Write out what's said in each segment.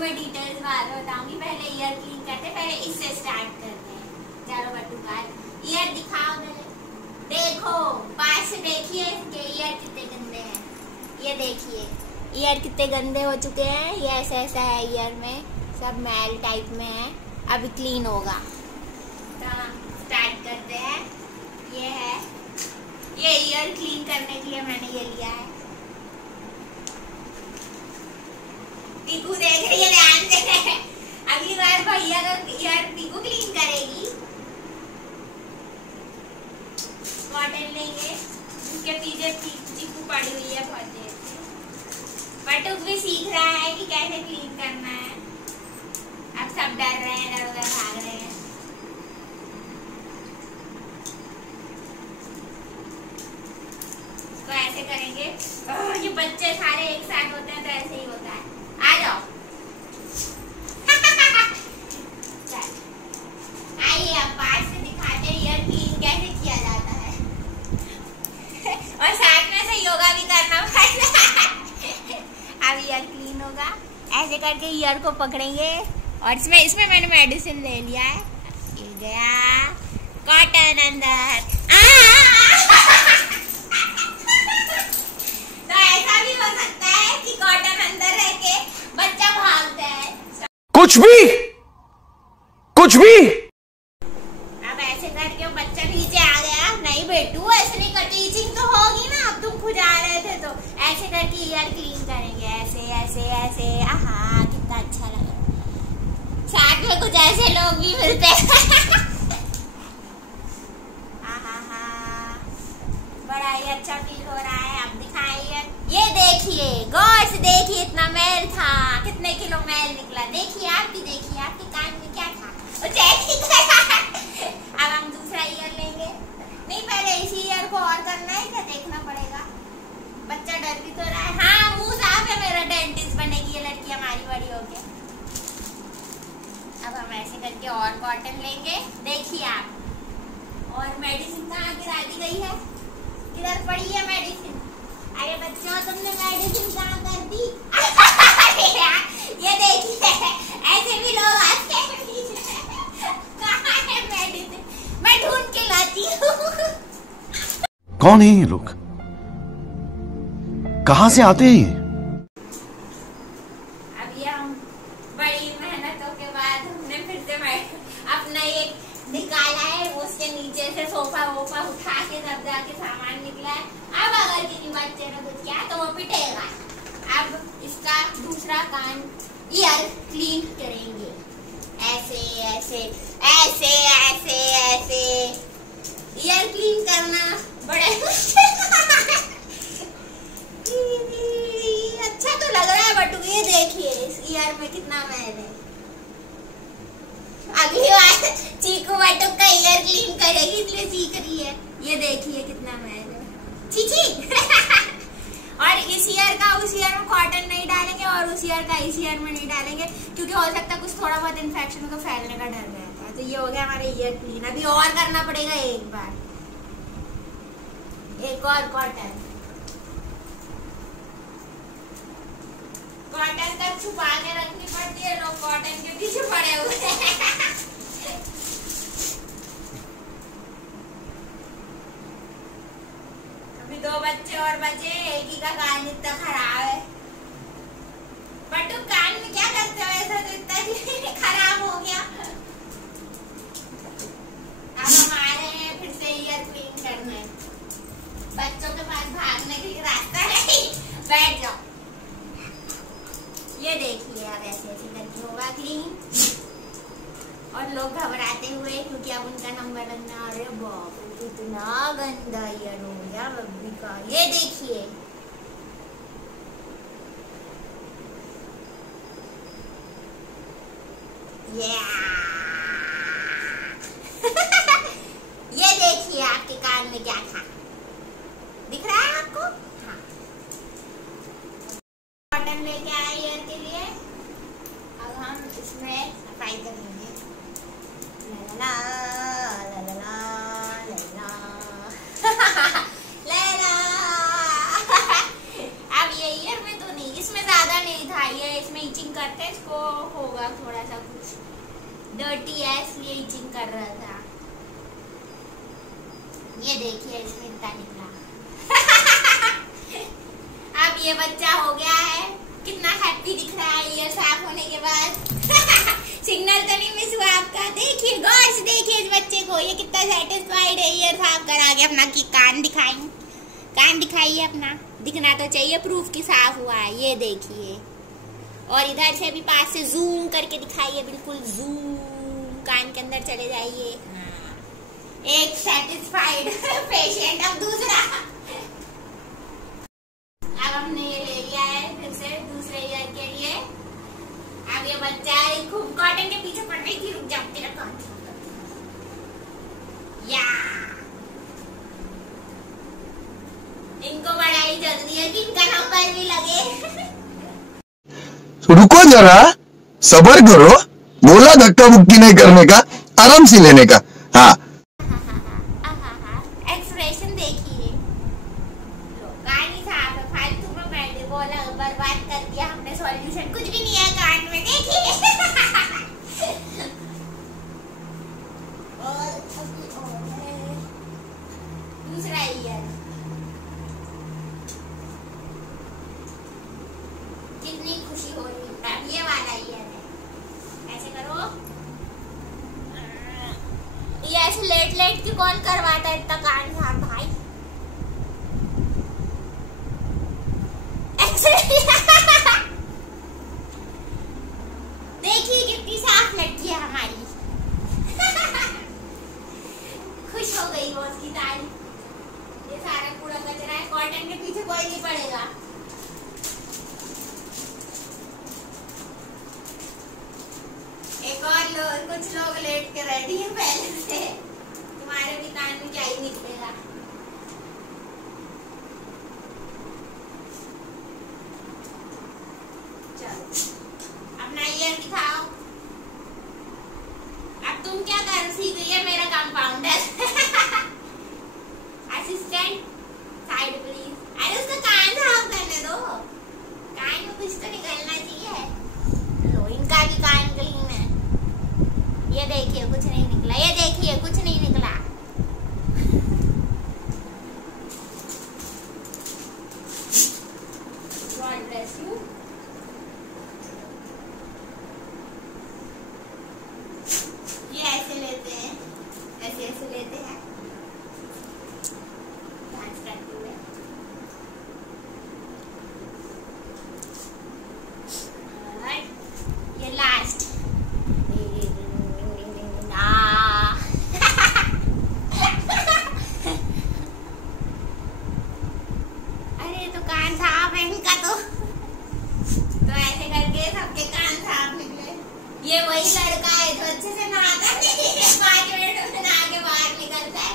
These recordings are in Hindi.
मैं डिटेल्स बाद में बताऊंगी। पहले ईयर क्लीन करते हैं, पहले इससे स्टार्ट करते हैं। चलो बट्टू का ईयर दिखाओ। देखो पास से देखिए कि ईयर कितने गंदे हैं। ये देखिए ईयर कितने गंदे हो चुके हैं। ये ऐसा ऐसा है, ईयर में सब मैल टाइप में है। अभी क्लीन होगा तो स्टार्ट करते हैं। ये है, ये ईयर क्लीन करने के लिए मैंने ये लिया है। पीकू देख रही है, ध्यान से। अगली बार भैया का ईयर पीकू क्लीन करेगी। कॉटन लेंगे, उसके पीछे चीकू पड़ी हुई है बहुत देर से। बटुक भी सीख रहा है कि कैसे क्लीन करना है। अब सब डर रहे हैं, इधर उधर भाग रहे हैं। तो ऐसे करेंगे। ये बच्चे सारे एक साथ होते हैं तो ऐसे ही होता है। आ जाओ। आइए अब पास से दिखाते हैं ईयर क्लीन कैसे किया जाता है। और साथ में से योगा भी करना पड़ेगा। अब ईयर क्लीन होगा। ऐसे करके ईयर को पकड़ेंगे और इसमें मैंने मेडिसिन ले लिया है। गिर गया कॉटन अंदर। तो ऐसा भी हो सकता है कि कॉटन अंदर रह के बच्चा भागता है। कुछ भी अब ऐसे करके बच्चा नीचे आ गया। नहीं बेटू ऐसे नहीं कर, टीचिंग तो होगी ना। अब तुम खुद आ रहे थे तो ऐसे करके ईयर क्लीन करेंगे। ऐसे ऐसे ऐसे। आहा कितना अच्छा लगा। साथ में कुछ ऐसे लोग भी मिलते हैं। बड़ा ही अच्छा फील हो रहा है। अब दिखाइए, ये देखिए गौर से देखिए, इतना मैल था, कितने किलो मैल निकला। देखिए आप भी देखिए, आपके कान में क्या था। अब हम दूसरा ईयर लेंगे। नहीं पहले इसी ईयर को और करना है क्या, देखना पड़ेगा। बच्चा डर भी तो रहा है। हाँ मुंह साफ है मेरा, डेंटिस्ट बनेगी ये लड़की हमारी बड़ी हो गई। अब हम ऐसे करके और कॉटन लेंगे। देखिए आप, और मेडिसिन कहाँ गिरा दी गई है, किधर पड़ी है मेडिसिन। अरे बच्चों तुमने मेडिसिन कहाँ कर दी। ये देखिए ऐसे भी लोग आते हैं। कहाँ है मेडिसिन, मैं ढूंढ के लाती हूँ। कौन है ये लोग, कहाँ से आते हैं ये। अब ये हम बड़ी मेहनतों के बाद हमने फिर से अपना एक निकाला है। उसके नीचे से सोफा वोफा उठा के तब जाके सामान निकला है। अब अगर किसी बच्चे ने कुछ किया तो वो पिटेगा। अब इसका दूसरा कान ईयर क्लीन करेंगे। ऐसे ऐसे ऐसे ऐसे ऐसे ईयर क्लीन करना बड़ा अच्छा तो लग रहा है बटू। ये देखिए इस ईयर में कितना मैल है। अगली बार चीकू बटू का ईयर क्लीन करेगी इसलिए सीख रही है। ये देखिए कितना मैल है। चीची। और इस ईयर का उस ईयर में कॉटन नहीं डालेंगे और उस ईयर का इस ईयर में नहीं डालेंगे, क्योंकि हो सकता है कुछ थोड़ा बहुत इन्फेक्शन को फैलने का डर रहता है। तो ये हो गया हमारा ईयर क्लीन। अभी और करना पड़ेगा एक बार, एक और कॉटन तक छुपा के रखनी पड़ती है। लोग कॉटन के पीछे पड़े हुए हैं। अभी 2 बच्चे और बचे, एक ही का कान इतना खराब है। बट तुम कान में क्या करते हो, ऐसा तो इतना खराब हो गया। अब हम आ रहे हैं फिर से ईयर क्लीन करने। बच्चों के पास भागने के लिए रास्ता नहीं। बैठ जाओ। ये देखिए अब ऐसे ऐसे करके होगा क्लीन। और लोग घबराते हुए क्योंकि अब उनका नंबर लगना। अरे बाप रे इतना गंदा ईयर हो गया बब्बी का। ये देखिए ये देखिए आपके कान में क्या था, दिख रहा है आपको। हाँ कॉटन लेके आए ईयर के लिए। अब हम इसमें सफाई करेंगे। ला ला ला ला ला ला। अब ये ईयर में तो नहीं, इसमें ज्यादा नहीं था। ये इसमें इचिंग करते हैं इसको इसको होगा थोड़ा सा कुछ डर्टी है इसलिए इचिंग कर रहा था। ये देखिए इसमें इतना निकला। अब ये बच्चा हो गया है, कितना हैप्पी दिख रहा है ईयर साफ होने के बाद। सिग्नल तो नहीं मिस हुआ आपका। देखिए गौर से देखिए इस बच्चे को, ये कितना सेटिस्फाइड है ईयर साफ करा के अपना। की कान दिखाएं, कान दिखाइए अपना, दिखना तो चाहिए प्रूफ की साफ हुआ है। ये देखिए, और इधर से भी पास से जूम करके दिखाइए, बिल्कुल जूम, कान के अंदर चले जाइए। एक सेटिस्फाइड पेशेंट। अब दूसरा, अब हमने ये ले लिया है फिर से दूसरे ईयर के लिए। अब ये बच्चा खूब कॉटन के पीछे पड़ रही थी, रुक जाओ तेरा काम या। इनको बड़ा ही जल्दी है कि इनका नंबर भी लगे। रुको जरा, सब्र करो, बोला धक्का मुक्की नहीं करने का, आराम से लेने का। हाँ एक्सप्रेशन देखिए, कहानी साफ है, फालतू में बैठे बोला बर्बाद कर दिया हमने, सॉल्यूशन कुछ भी नहीं है कान में। देखिए और दूसरा ईयर, कितनी खुशी हो रही है। ये वाला ईयर है, ऐसे करो। ये ऐसे लेट लेट की कौन करवाता है इतना कान साफ भाई। देखिए कितनी साफ लड़की है हमारी। खुश हो गई वो उसकी तारीफ। ये सारा पूरा कचरा है, कॉटन के पीछे कोई नहीं पड़ेगा। एक और कुछ लोग लेट के रेडी हैं पहले से, तुम्हारे भी कान में क्या ही निकलेगा। चलो अपना ईयर दिखाओ। अब तुम क्या कर सीख गई है मेरा कंपाउंडर। Assistant side please. अरे उसका कान साफ करने दो, कान में कुछ तो निकलना चाहिए। लो इनका भी कान क्लीन है। ये देखिए कुछ नहीं निकला, ये देखिए कुछ नहीं निकला। God bless you। ये ऐसे लेते हैं, ऐसे ऐसे लेते हैं, डांस करते हुए। ये लास्ट। अरे तो कान साफ है इनका तो ऐसे करके सबके कान साफ निकले। ये वही लड़का है जो अच्छे से नहाता नहीं है, 5 मिनट में नहा के बाहर निकलता है।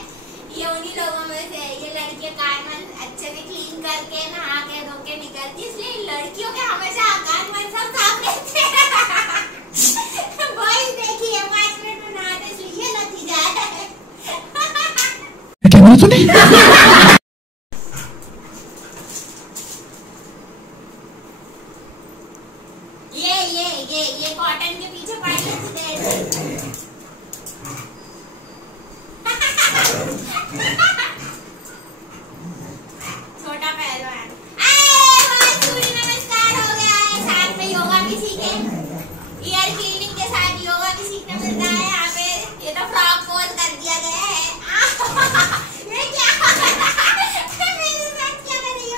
ये उन्हीं लोगों में से है। ये लड़कियां कान अच्छे से क्लीन करके नहा के धो के निकलती, इसलिए लड़कियों के हमेशा कान मन सब साफ रहते हैं। बॉयज देखिए 5 मिनट में नहाते, इसलिए ये नतीजा है। ये कॉटन के पीछे पड़ गए। छोटा पहलवान। सूर्य नमस्कार हो गया है, साथ में योगा भी सीखे। ईयर क्लीनिंग के साथ योगा भी सीखने मिलता है यहाँ पे। ये तो फ्रॉक पोज कर दिया गया है। ये क्या मेरे साथ क्या कर रही हो?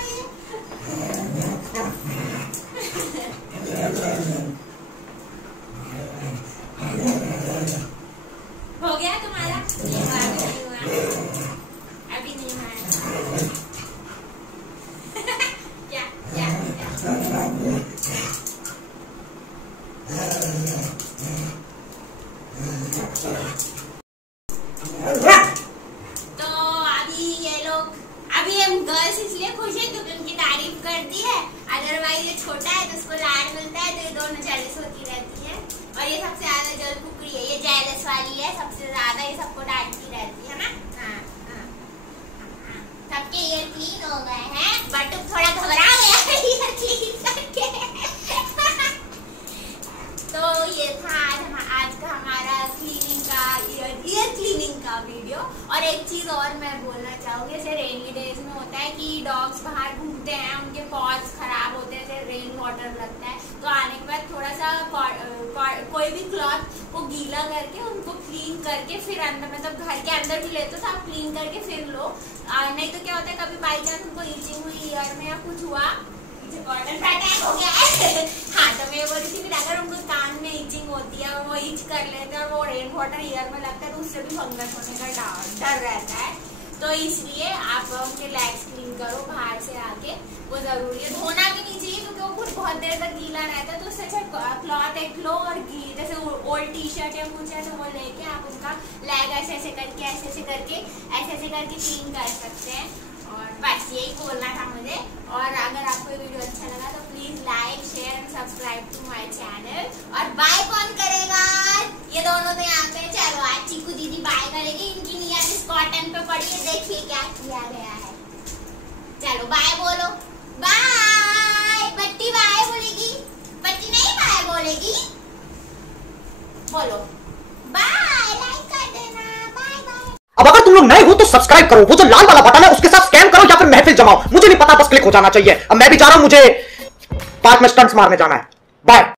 हो गया तुम्हारा? अभी नहीं हुआ। क्या क्या तो अभी हम गर्ल्स इसलिए खुश है क्योंकि उनकी तारीफ कर दी है। अदरवाइज ये छोटा है तो उसको लाड मिलता है, तो ये दोनों जेलस होती रहती है। और ये सबसे ज्यादा जल कुकड़ी है, ये जेलस वाली है सबसे ज्यादा, ये सबको डांटती रहती है ना। सबके ईयर क्लीन हो गए हैं, बट थोड़ा घबरा गया है ईयर क्लीन करके। वीडियो। और एक चीज और मैं बोलना चाहूंगी, जैसे रेनी डेज में होता है कि डॉग्स बाहर घूमते हैं, उनके पॉज खराब होते हैं, जैसे रेन वाटर लगता है, तो आने के बाद थोड़ा सा कोई भी क्लॉथ को गीला करके उनको क्लीन करके फिर अंदर, मतलब घर के अंदर भी लेते तो आप क्लीन करके फिर लो। नहीं तो क्या होता है कभी बाई चांस उनको इचिंग हुई ईयर में या कुछ हुआ, कॉटन अटैक हो गया है हाँ, तो मैं बोल रही थी अगर उनको कान में इचिंग होती है और वो इच कर लेते हैं और वो रेन वाटर ईयर में लगता है तो उससे भी फंगस होने का डर रहता है। तो इसलिए आप उनके लेग्स क्लीन करो बाहर से आके, वो जरूरी है। धोना भी नहीं चाहिए क्योंकि वो कुछ बहुत देर तक गीला रहता है, तो उससे अच्छा क्लॉथ एक लो और जैसे ओल्ड टी शर्ट या कुछ है तो वो लेके आप उनका लेग ऐसे ऐसे करके क्लीन कर सकते हैं। और बस यही बोलना था मुझे। और अगर आपको ये वीडियो अच्छा लगा तो please like share and subscribe to my channel. और बाय कौन करेगा? ये दोनों तो यहाँ पे। चलो आज चीकू दीदी बाय करेगी, इनकी नियत इस कॉटन पे पड़ी है, देखिए क्या किया गया है। चलो बाय बोलो, बाय। बट्टी बाय बोलेगी, बट्टी नहीं बाय बोलेगी, बोलो बाय, लाइक कर देना, बाय बाय। अब अगर तुम लोग नए हो तो सब्सक्राइब करो, वो जो लाल वाला बटन है उसके साथ स्कैम करो या फिर महफिल जमाओ, मुझे नहीं पता, बस क्लिक हो जाना चाहिए। अब मैं भी जा रहा हूं, मुझे पार्क में स्टंट्स मारने जाना है। बाय।